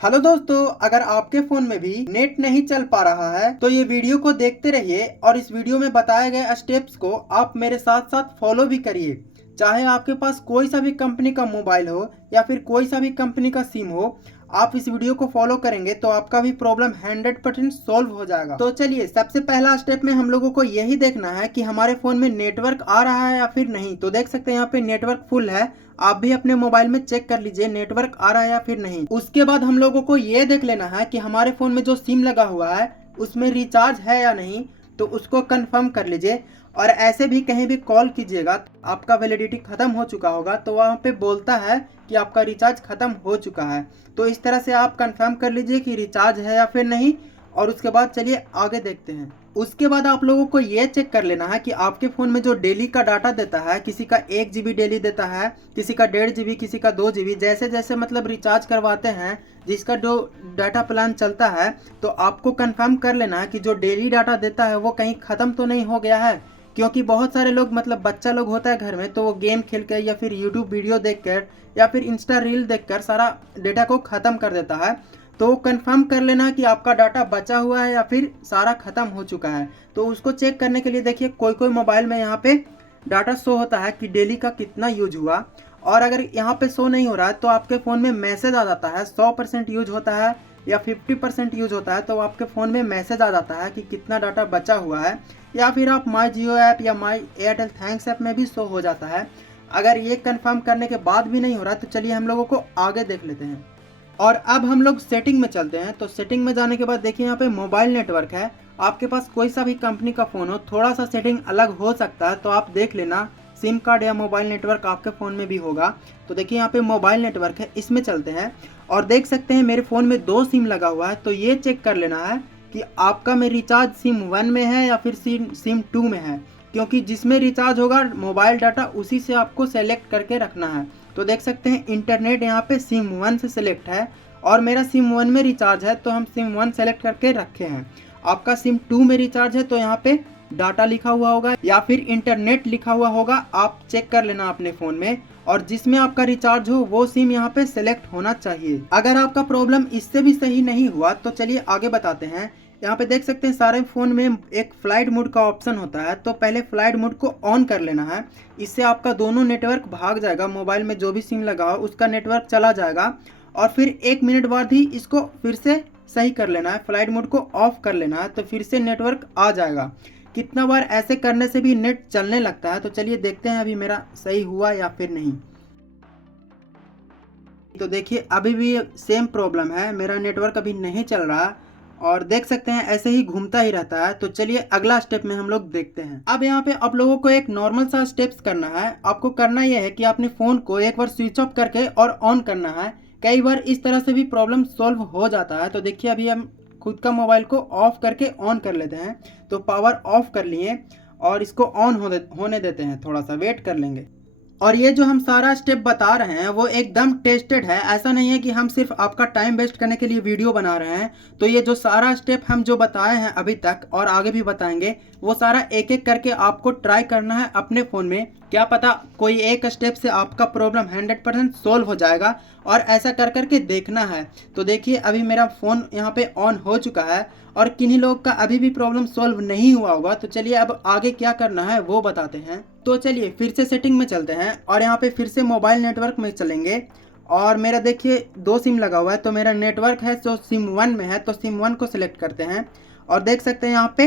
Hello दोस्तों, अगर आपके फोन में भी नेट नहीं चल पा रहा है तो ये वीडियो को देखते रहिए और इस वीडियो में बताए गए स्टेप्स को आप मेरे साथ साथ फॉलो भी करिए। चाहे आपके पास कोई सा भी कंपनी का मोबाइल हो या फिर कोई सा भी कंपनी का सिम हो, आप इस वीडियो को फॉलो करेंगे तो आपका भी प्रॉब्लम 100% सॉल्व हो जाएगा। तो चलिए, सबसे पहला स्टेप में हम लोगों को यही देखना है कि हमारे फोन में नेटवर्क आ रहा है या फिर नहीं। तो देख सकते हैं यहाँ पे नेटवर्क फुल है। आप भी अपने मोबाइल में चेक कर लीजिए नेटवर्क आ रहा है या फिर नहीं। उसके बाद हम लोगों को ये देख लेना है कि हमारे फोन में जो सिम लगा हुआ है उसमें रिचार्ज है या नहीं, तो उसको कंफर्म कर लीजिए। और ऐसे भी कहीं भी कॉल कीजिएगा, आपका वैलिडिटी खत्म हो चुका होगा तो वहाँ पे बोलता है कि आपका रिचार्ज खत्म हो चुका है। तो इस तरह से आप कंफर्म कर लीजिए कि रिचार्ज है या फिर नहीं। और उसके बाद चलिए आगे देखते हैं। उसके बाद आप लोगों को ये चेक कर लेना है कि आपके फ़ोन में जो डेली का डाटा देता है, किसी का 1 GB डेली देता है, किसी का 1.5 GB, किसी का 2 GB, जैसे जैसे मतलब रिचार्ज करवाते हैं, जिसका जो डाटा प्लान चलता है, तो आपको कंफर्म कर लेना है कि जो डेली डाटा देता है वो कहीं ख़त्म तो नहीं हो गया है। क्योंकि बहुत सारे लोग मतलब बच्चा लोग होता है घर में, तो वो गेम खेल कर या फिर यूट्यूब वीडियो देख कर या फिर इंस्टा रील देख कर सारा डेटा को ख़त्म कर देता है। तो कंफर्म कर लेना कि आपका डाटा बचा हुआ है या फिर सारा ख़त्म हो चुका है। तो उसको चेक करने के लिए देखिए, कोई कोई मोबाइल में यहाँ पे डाटा शो होता है कि डेली का कितना यूज हुआ। और अगर यहाँ पे शो नहीं हो रहा है तो आपके फ़ोन में मैसेज आ जाता है, 100% यूज होता है या 50% यूज होता है, तो आपके फ़ोन में मैसेज आ जाता है कि कितना डाटा बचा हुआ है। या फिर आप माई जियो ऐप या माई एयरटेल थैंक्स ऐप में भी शो हो जाता है। अगर ये कंफर्म करने के बाद भी नहीं हो रहा तो चलिए हम लोगों को आगे देख लेते हैं। और अब हम लोग सेटिंग में चलते हैं। तो सेटिंग में जाने के बाद देखिए यहाँ पे मोबाइल नेटवर्क है। आपके पास कोई सा भी कंपनी का फ़ोन हो, थोड़ा सा सेटिंग अलग हो सकता है, तो आप देख लेना। सिम कार्ड या मोबाइल नेटवर्क आपके फ़ोन में भी होगा। तो देखिए यहाँ पे मोबाइल नेटवर्क है, इसमें चलते हैं। और देख सकते हैं मेरे फ़ोन में 2 सिम लगा हुआ है। तो ये चेक कर लेना है कि आपका में रिचार्ज सिम 1 में है या फिर सिम 2 में है। क्योंकि जिसमें रिचार्ज होगा मोबाइल डाटा, उसी से आपको सेलेक्ट करके रखना है। तो देख सकते हैं इंटरनेट यहाँ पे सिम 1 से सिलेक्ट है और मेरा सिम 1 में रिचार्ज है, तो हम सिम 1 सेलेक्ट करके रखे हैं। आपका सिम 2 में रिचार्ज है तो यहाँ पे डाटा लिखा हुआ होगा या फिर इंटरनेट लिखा हुआ होगा, आप चेक कर लेना अपने फ़ोन में। और जिसमें आपका रिचार्ज हो वो सिम यहाँ पे सेलेक्ट होना चाहिए। अगर आपका प्रॉब्लम इससे भी सही नहीं हुआ तो चलिए आगे बताते हैं। यहाँ पे देख सकते हैं सारे फ़ोन में एक फ्लाइट मोड का ऑप्शन होता है, तो पहले फ्लाइट मोड को ऑन कर लेना है। इससे आपका दोनों नेटवर्क भाग जाएगा, मोबाइल में जो भी सिम लगा हो उसका नेटवर्क चला जाएगा। और फिर 1 मिनट बाद ही इसको फिर से सही कर लेना है, फ्लाइट मोड को ऑफ कर लेना है, तो फिर से नेटवर्क आ जाएगा। कितना बार ऐसे करने से भी नेट चलने लगता है। तो चलिए देखते हैं अभी मेरा सही हुआ या फिर नहीं। तो देखिए अभी भी सेम प्रॉब्लम है, मेरा नेटवर्क अभी नहीं चल रहा और देख सकते हैं ऐसे ही घूमता ही रहता है। तो चलिए अगला स्टेप में हम लोग देखते हैं। अब यहाँ पे आप लोगों को एक नॉर्मल सा स्टेप्स करना है। आपको करना यह है कि अपने फ़ोन को एक बार स्विच ऑफ करके और ऑन करना है। कई बार इस तरह से भी प्रॉब्लम सॉल्व हो जाता है। तो देखिए अभी हम खुद का मोबाइल को ऑफ करके ऑन कर लेते हैं। तो पावर ऑफ कर लिए और इसको ऑन होने देते हैं, थोड़ा सा वेट कर लेंगे। और ये जो हम सारा स्टेप बता रहे हैं वो एकदम टेस्टेड है। ऐसा नहीं है कि हम सिर्फ आपका टाइम वेस्ट करने के लिए वीडियो बना रहे हैं। तो ये जो सारा स्टेप हम जो बताए हैं अभी तक और आगे भी बताएंगे, वो सारा एक एक करके आपको ट्राई करना है अपने फ़ोन में। क्या पता कोई एक स्टेप से आपका प्रॉब्लम 100% सोल्व हो जाएगा, और ऐसा कर करके देखना है। तो देखिए अभी मेरा फ़ोन यहाँ पे ऑन हो चुका है और किन्हीं लोग का अभी भी प्रॉब्लम सॉल्व नहीं हुआ होगा। तो चलिए अब आगे क्या करना है वो बताते हैं। तो चलिए फिर से सेटिंग में चलते हैं और यहाँ पे फिर से मोबाइल नेटवर्क में चलेंगे। और मेरा देखिए 2 सिम लगा हुआ है, तो मेरा नेटवर्क है जो सिम 1 में है, तो सिम 1 को सिलेक्ट करते हैं। और देख सकते हैं यहाँ पे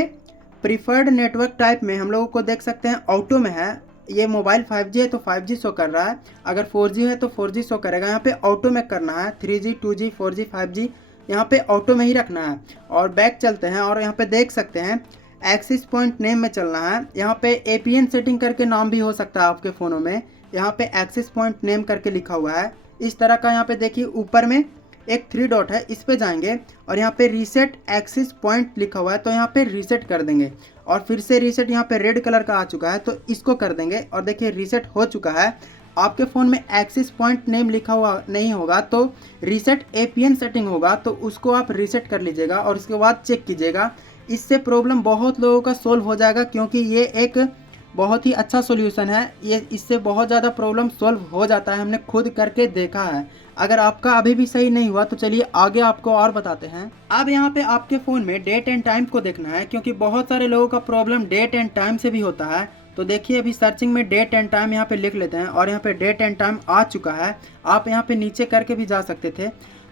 प्रीफर्ड नेटवर्क टाइप में हम लोगों को देख सकते हैं ऑटो में है। ये मोबाइल 5G है तो 5G शो कर रहा है, अगर 4G है तो 4G शो करेगा। यहाँ पे ऑटो में करना है, 3G 2G 4G 5G यहाँ पे ऑटो में ही रखना है। और बैक चलते हैं और यहाँ पे देख सकते हैं एक्सिस पॉइंट नेम में चलना है। यहाँ पे APN सेटिंग करके नाम भी हो सकता है आपके फ़ोनों में। यहाँ पे एक्सिस पॉइंट नेम करके लिखा हुआ है इस तरह का। यहाँ पे देखिए ऊपर में एक 3 डॉट है, इस पे जाएंगे और यहाँ पे रीसेट एक्सिस पॉइंट लिखा हुआ है, तो यहाँ पे रीसेट कर देंगे। और फिर से रीसेट यहाँ पे रेड कलर का आ चुका है तो इसको कर देंगे। और देखिए रीसेट हो चुका है। आपके फ़ोन में एक्सिस पॉइंट नेम लिखा हुआ नहीं होगा तो रीसेट APN सेटिंग होगा, तो उसको आप रीसेट कर लीजिएगा और उसके बाद चेक कीजिएगा। इससे प्रॉब्लम बहुत लोगों का सोल्व हो जाएगा, क्योंकि ये एक बहुत ही अच्छा सॉल्यूशन है ये, इससे बहुत ज़्यादा प्रॉब्लम सॉल्व हो जाता है, हमने खुद करके देखा है। अगर आपका अभी भी सही नहीं हुआ तो चलिए आगे आपको और बताते हैं। अब यहाँ पे आपके फ़ोन में डेट एंड टाइम को देखना है, क्योंकि बहुत सारे लोगों का प्रॉब्लम डेट एंड टाइम से भी होता है। तो देखिए अभी सर्चिंग में डेट एंड टाइम यहाँ पे लिख लेते हैं और यहाँ पे डेट एंड टाइम आ चुका है। आप यहाँ पे नीचे करके भी जा सकते थे।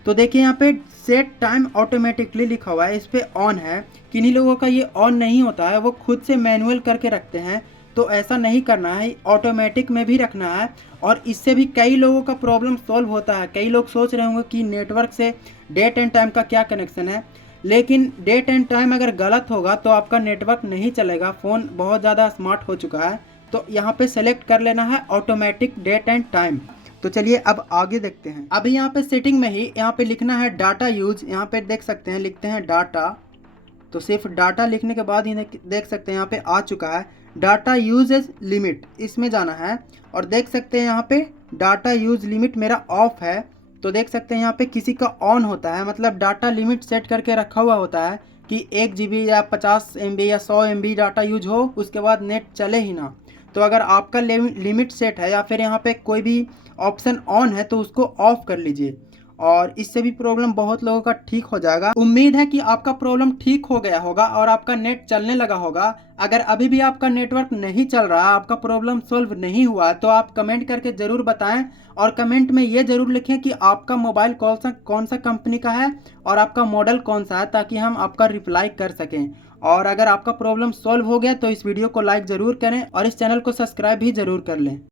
तो देखिए यहाँ पे सेट टाइम ऑटोमेटिकली लिखा हुआ है, इस पे ऑन है। किन्हीं लोगों का ये ऑन नहीं होता है, वो खुद से मैनुअल करके रखते हैं। तो ऐसा नहीं करना है, ऑटोमेटिक में भी रखना है। और इससे भी कई लोगों का प्रॉब्लम सॉल्व होता है। कई लोग सोच रहे होंगे कि नेटवर्क से डेट एंड टाइम का क्या कनेक्शन है, लेकिन डेट एंड टाइम अगर गलत होगा तो आपका नेटवर्क नहीं चलेगा। फ़ोन बहुत ज़्यादा स्मार्ट हो चुका है। तो यहाँ पे सेलेक्ट कर लेना है ऑटोमेटिक डेट एंड टाइम। तो चलिए अब आगे देखते हैं। अभी यहाँ पे सेटिंग में ही यहाँ पे लिखना है डाटा यूज। यहाँ पे देख सकते हैं लिखते हैं डाटा। तो सिर्फ डाटा लिखने के बाद ही देख सकते हैं यहाँ पे आ चुका है डाटा यूजेज लिमिट, इसमें जाना है। और देख सकते हैं यहाँ पे डाटा यूज लिमिट मेरा ऑफ है। तो देख सकते हैं यहाँ पे किसी का ऑन होता है, मतलब डाटा लिमिट सेट करके रखा हुआ होता है कि 1 GB या 50 MB या 100 MB डाटा यूज हो, उसके बाद नेट चले ही ना। तो अगर आपका लिमिट सेट है या फिर यहाँ पे कोई भी ऑप्शन ऑन है तो उसको ऑफ कर लीजिए, और इससे भी प्रॉब्लम बहुत लोगों का ठीक हो जाएगा। उम्मीद है कि आपका प्रॉब्लम ठीक हो गया होगा और आपका नेट चलने लगा होगा। अगर अभी भी आपका नेटवर्क नहीं चल रहा, आपका प्रॉब्लम सॉल्व नहीं हुआ, तो आप कमेंट करके ज़रूर बताएं। और कमेंट में ये ज़रूर लिखें कि आपका मोबाइल कौन सा कंपनी का है और आपका मॉडल कौन सा है, ताकि हम आपका रिप्लाई कर सकें। और अगर आपका प्रॉब्लम सॉल्व हो गया तो इस वीडियो को लाइक ज़रूर करें और इस चैनल को सब्सक्राइब भी ज़रूर कर लें।